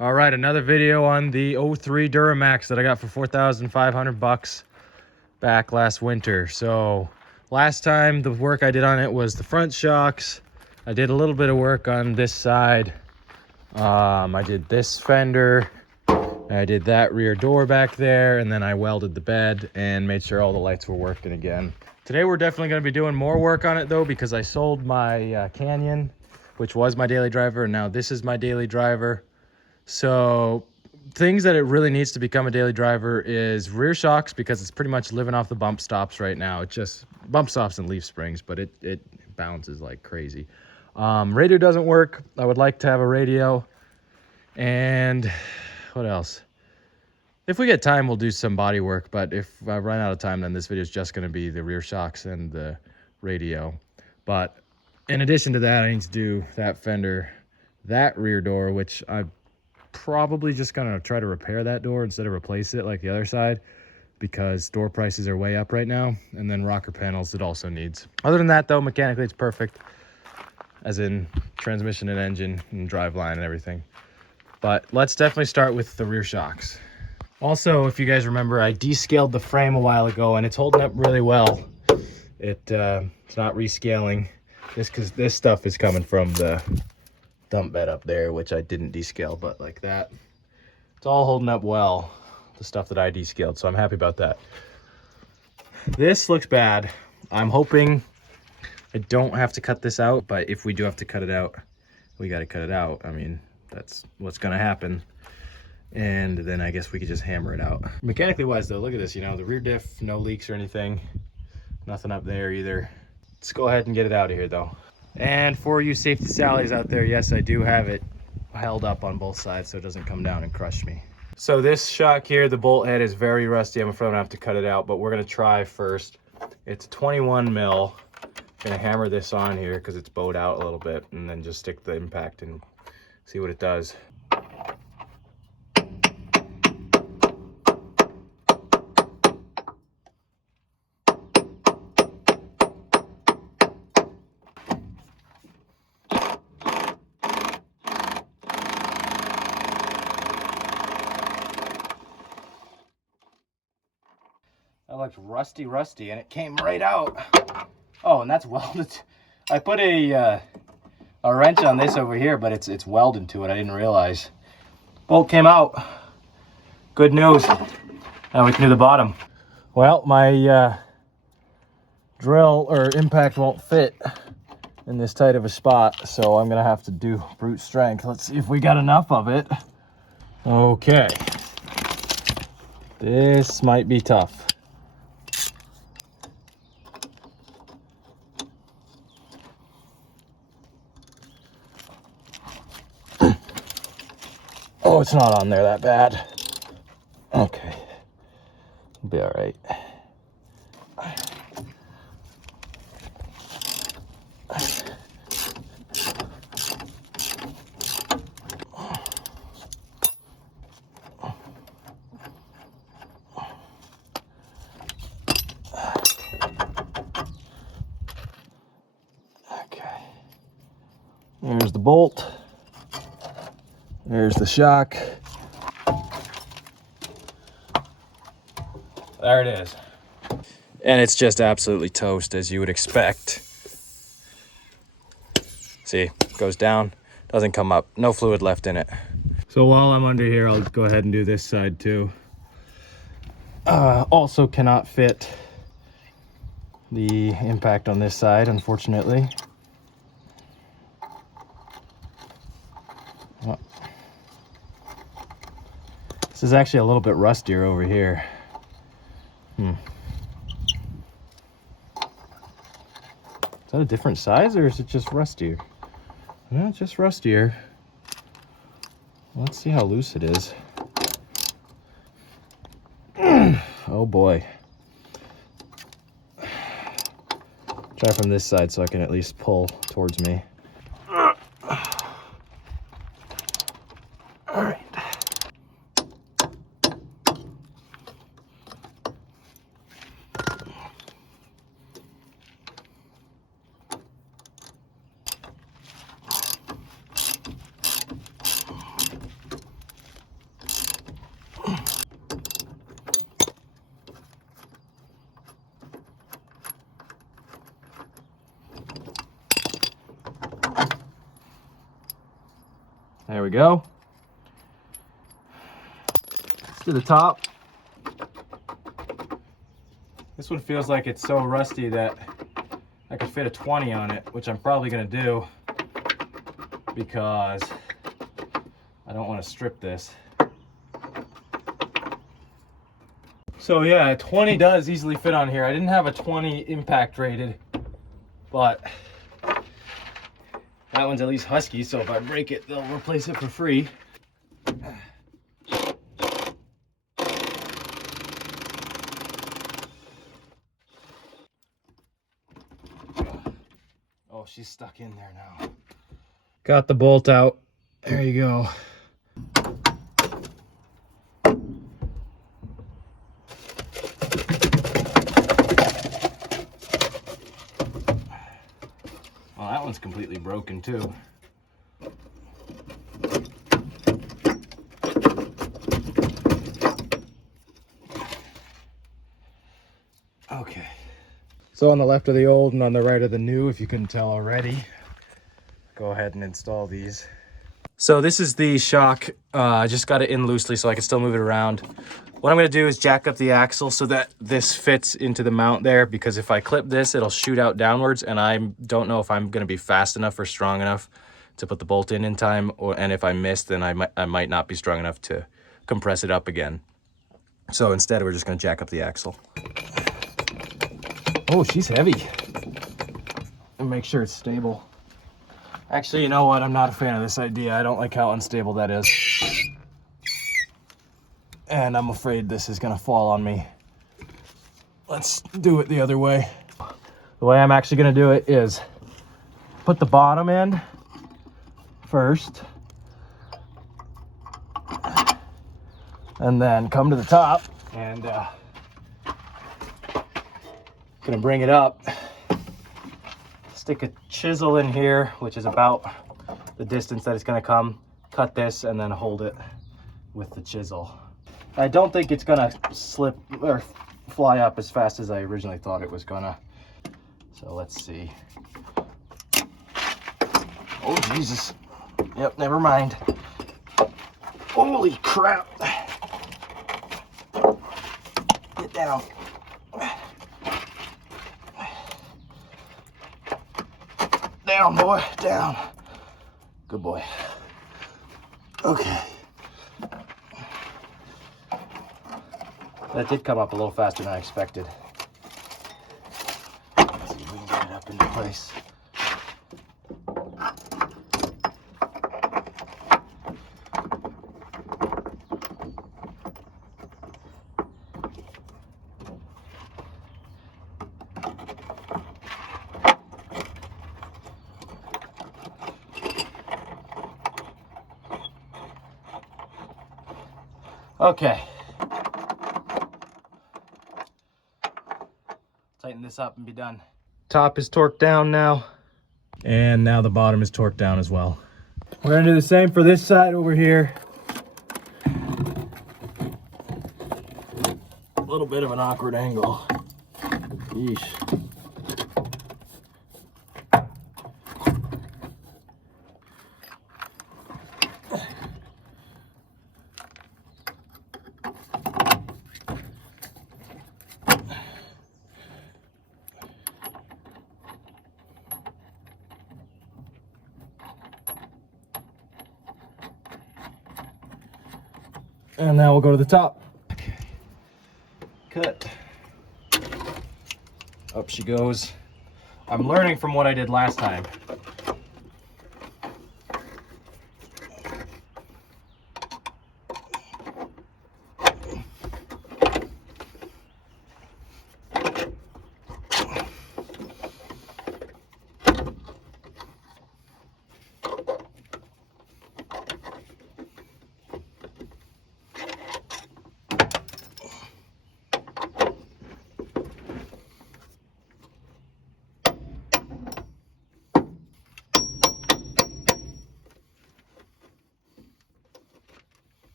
All right, another video on the 03 Duramax that I got for 4,500 bucks back last winter. So last time the work I did on it was the front shocks. I did a little bit of work on this side. I did this fender. I did that rear door back there, and then I welded the bed and made sure all the lights were working again. Today we're definitely going to be doing more work on it though, because I sold my Canyon, which was my daily driver, and now this is my daily driver. So things that it really needs to become a daily driver is rear shocks, because it's pretty much living off the bump stops right now. It just bump stops and leaf springs, but it bounces like crazy. Radio doesn't work. I would like to have a radio. And what else? If we get time, we'll do some body work, but if I run out of time, then this video is just going to be the rear shocks and the radio. But in addition to that, I need to do that fender, that rear door, which I'm probably just gonna try to repair that door instead of replace it like the other side, because door prices are way up right now. And then rocker panels it also needs. Other than that though, mechanically it's perfect, as in transmission and engine and drive line and everything. But let's definitely start with the rear shocks. Also, if you guys remember, I descaled the frame a while ago and it's holding up really well. It's not rescaling this, because this stuff is coming from the dump bed up there, which I didn't descale, but like that, it's all holding up well, the stuff that I descaled, so I'm happy about that. This looks bad. I'm hoping I don't have to cut this out, but if we do have to cut it out, we got to cut it out. I mean, that's what's gonna happen, and then I guess we could just hammer it out. Mechanically wise though, look at this, you know, the rear diff, no leaks or anything, nothing up there either. Let's go ahead and get it out of here though. And for you safety Sallies out there, yes, I do have it held up on both sides so it doesn't come down and crush me. So this shock here, the bolt head is very rusty. I'm afraid I'm gonna have to cut it out, but we're gonna try first. It's 21 mil. Gonna hammer this on here because it's bowed out a little bit, and then just stick the impact and see what it does. That looks rusty, and it came right out. Oh, and that's welded. I put a wrench on this over here, but it's welded to it. I didn't realize. Bolt came out. Good news. Now we can do the bottom. Well, my drill or impact won't fit in this tight of a spot, so I'm gonna have to do brute strength. Let's see if we got enough of it. Okay. This might be tough. Oh, it's not on there that bad. Okay. It'll be all right. Okay. There's the bolt. There's the shock. There it is. And it's just absolutely toast, as you would expect. See, goes down, doesn't come up, no fluid left in it. So while I'm under here, I'll go ahead and do this side too. Also cannot fit the impact on this side, unfortunately. Oh. This is actually a little bit rustier over here. Is that a different size, or is it just rustier? No, it's just rustier. Let's see how loose it is. Oh boy. Try from this side so I can at least pull towards me. All right. we go. Let's do the top. This one feels like it's so rusty that I could fit a 20 on it, which I'm probably gonna do because I don't want to strip this. So yeah, a 20 does easily fit on here. I didn't have a 20 impact rated, but that one's at least husky, so if I break it, they'll replace it for free. Oh, she's stuck in there now. Got the bolt out. There you go. Well, that one's completely broken too. Okay. So on the left of the old and on the right of the new, if you couldn't tell already, go ahead and install these. So this is the shock. I just got it in loosely so I can still move it around. What I'm gonna do is jack up the axle so that this fits into the mount there, because if I clip this, it'll shoot out downwards, and I don't know if I'm gonna be fast enough or strong enough to put the bolt in time, and if I miss, then I might not be strong enough to compress it up again. So instead, we're just gonna jack up the axle. Oh, she's heavy. And make sure it's stable. Actually, you know what? I'm not a fan of this idea. I don't like how unstable that is. And I'm afraid this is gonna fall on me. Let's do it the other way. The way I'm actually gonna do it is put the bottom end first, and then come to the top and gonna bring it up, stick a chisel in here, which is about the distance that it's gonna come, cut this, and then hold it with the chisel. I don't think it's gonna slip or fly up as fast as I originally thought it was gonna. So let's see. Oh, Jesus. Yep, never mind. Holy crap. Get down. Down, boy, down. Good boy. Okay. That did come up a little faster than I expected. Let's see if we can get it up into place. Okay. Tighten this up and be done. Top is torqued down now. And now the bottom is torqued down as well. We're gonna do the same for this side over here. A little bit of an awkward angle. Yeesh. And now we'll go to the top. Okay. Cut. Up she goes. I'm learning from what I did last time.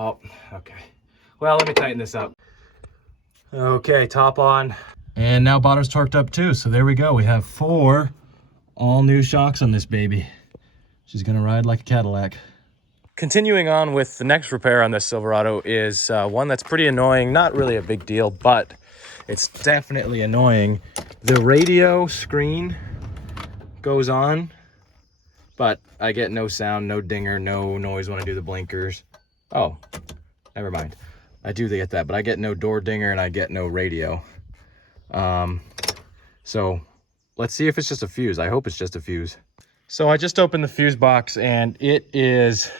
Oh, okay. Well, let me tighten this up. Okay, top on. And now bottom's torqued up too, so there we go. We have 4 all new shocks on this baby. She's gonna ride like a Cadillac. Continuing on with the next repair on this Silverado is one that's pretty annoying. Not really a big deal, but it's definitely annoying. The radio screen goes on, but I get no sound, no dinger, no noise when I do the blinkers. Oh, never mind. I do get that, but I get no door dinger and I get no radio. So let's see if it's just a fuse. I hope it's just a fuse. So I just opened the fuse box and it is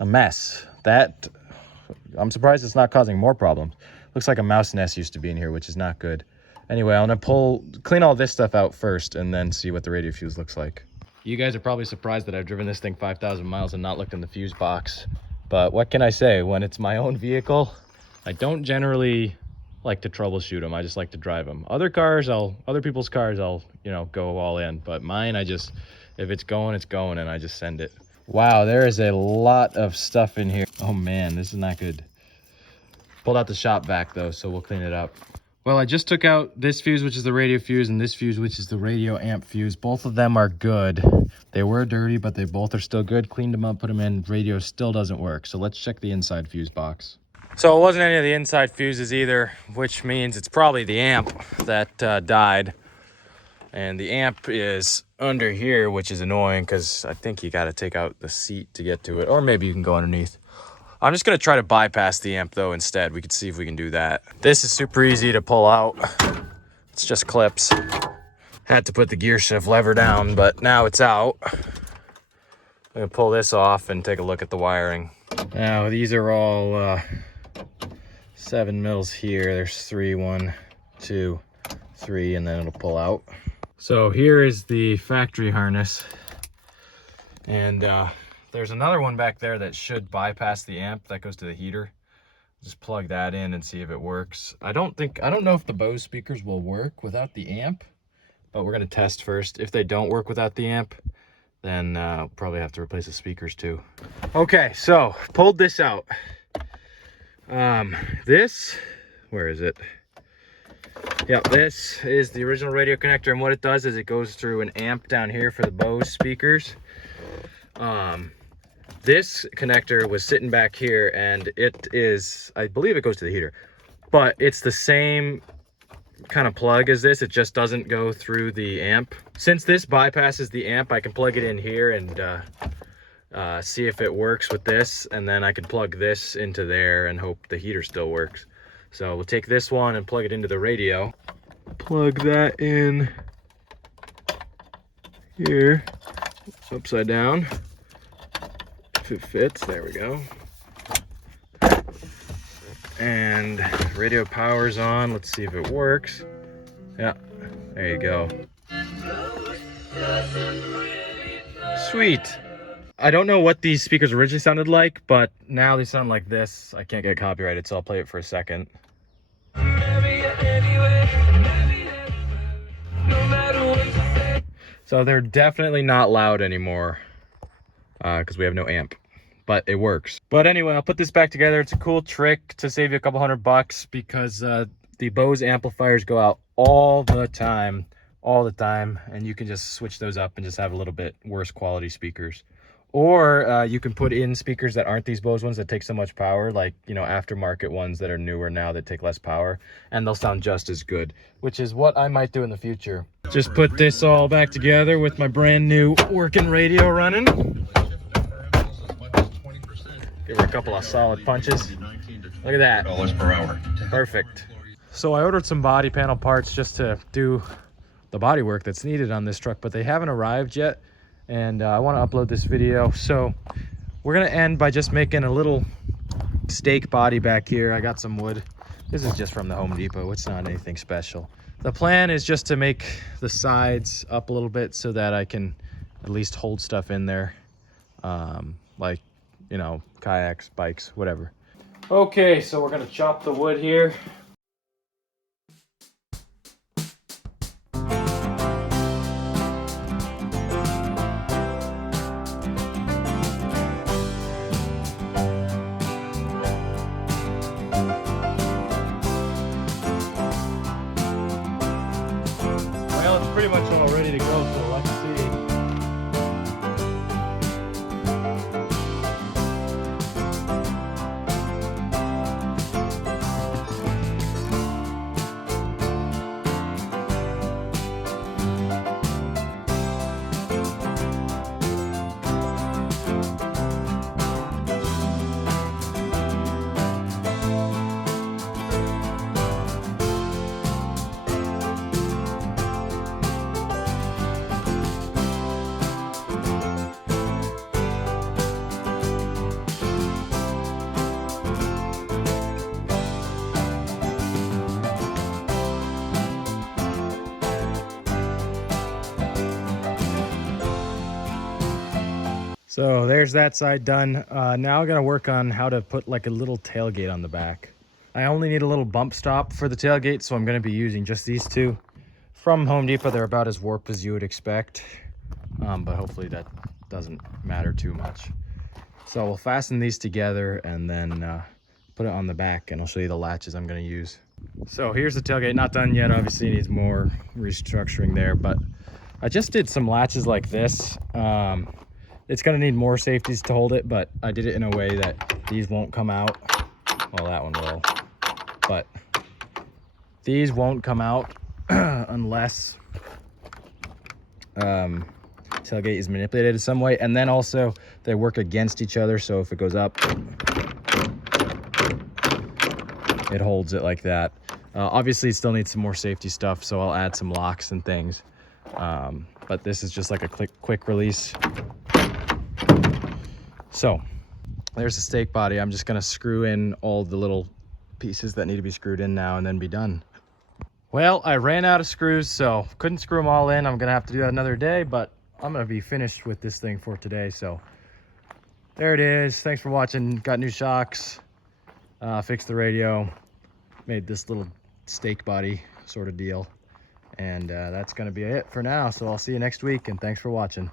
a mess. I'm surprised it's not causing more problems. Looks like a mouse nest used to be in here, which is not good. Anyway, I'm gonna clean all this stuff out first and then see what the radio fuse looks like. You guys are probably surprised that I've driven this thing 5,000 miles and not looked in the fuse box. But what can I say? When it's my own vehicle, I don't generally like to troubleshoot them. I just like to drive them. Other people's cars, I'll, go all in. But mine, if it's going, it's going, and I just send it. Wow, there is a lot of stuff in here. Oh man, this is not good. Pulled out the shop vac though, so we'll clean it up. Well, I just took out this fuse, which is the radio fuse, and this fuse, which is the radio amp fuse. Both of them are good. They were dirty, but they both are still good. Cleaned them up, put them in. Radio still doesn't work. So let's check the inside fuse box. So it wasn't any of the inside fuses either, which means it's probably the amp that died. And the amp is under here, which is annoying because I think you got to take out the seat to get to it. Or maybe you can go underneath. I'm just going to try to bypass the amp though instead. We could see if we can do that. This is super easy to pull out. It's just clips. Had to put the gear shift lever down, but now it's out. I'm going to pull this off and take a look at the wiring. Now these are all 7 mils here. There's 3, 1, 2, 3, and then it'll pull out. So here is the factory harness. And there's another one back there that should bypass the amp that goes to the heater. Just plug that in and see if it works. I don't know if the Bose speakers will work without the amp, but we're gonna test first. If they don't work without the amp, then I'll probably have to replace the speakers too. Okay, so pulled this out. Where is it? Yeah, this is the original radio connector, and what it does is it goes through an amp down here for the Bose speakers. This connector was sitting back here, and it is, I believe it goes to the heater, but it's the same kind of plug as this. It just doesn't go through the amp. Since this bypasses the amp, I can plug it in here and see if it works with this, and then I can plug this into there and hope the heater still works. So we'll take this one and plug it into the radio. Plug that in here, upside down. If it fits, there we go. And radio power's on. Let's see if it works. Yeah, there you go. Sweet. I don't know what these speakers originally sounded like, but now they sound like this. I can't get copyrighted, so I'll play it for a second. So they're definitely not loud anymore because we have no amp, but it works. But anyway, I'll put this back together. It's a cool trick to save you a couple $100 because the Bose amplifiers go out all the time, and you can just switch those up and just have a little bit worse quality speakers. Or you can put in speakers that aren't these Bose ones that take so much power, like, aftermarket ones that are newer now that take less power, and they'll sound just as good, which is what I might do in the future. Just put this all back together with my brand new working radio running. Give her a couple of solid punches. Look at that. $1 per hour. Perfect. So I ordered some body panel parts just to do the body work that's needed on this truck, but they haven't arrived yet. And I want to upload this video, so we're gonna end by just making a little stake body back here. I got some wood. This is just from the Home Depot. It's not anything special. The plan is just to make the sides up a little bit so that I can at least hold stuff in there, like, kayaks, bikes, whatever. Okay, so we're gonna chop the wood here. Well, it's pretty much all ready to go, so let's see. So there's that side done. Now I'm gonna work on how to put like a little tailgate on the back. I only need a little bump stop for the tailgate, so I'm gonna be using just these two from Home Depot. They're about as warped as you would expect, but hopefully that doesn't matter too much. So we'll fasten these together and then put it on the back, and I'll show you the latches I'm gonna use. So here's the tailgate, not done yet. Obviously needs more restructuring there, but I just did some latches like this. It's gonna need more safeties to hold it, but I did it in a way that these won't come out. Well, that one will, but these won't come out unless tailgate is manipulated in some way. And then also they work against each other, so if it goes up, it holds it like that. Obviously it still needs some more safety stuff, so I'll add some locks and things, but this is just like a quick release. So there's the stake body. I'm just gonna screw in all the little pieces that need to be screwed in now and then be done. Well, I ran out of screws, so couldn't screw them all in. I'm gonna have to do that another day, but I'm gonna be finished with this thing for today. So there it is. Thanks for watching. Got new shocks, fixed the radio, made this little stake body sort of deal. And that's gonna be it for now. So I'll see you next week, and thanks for watching.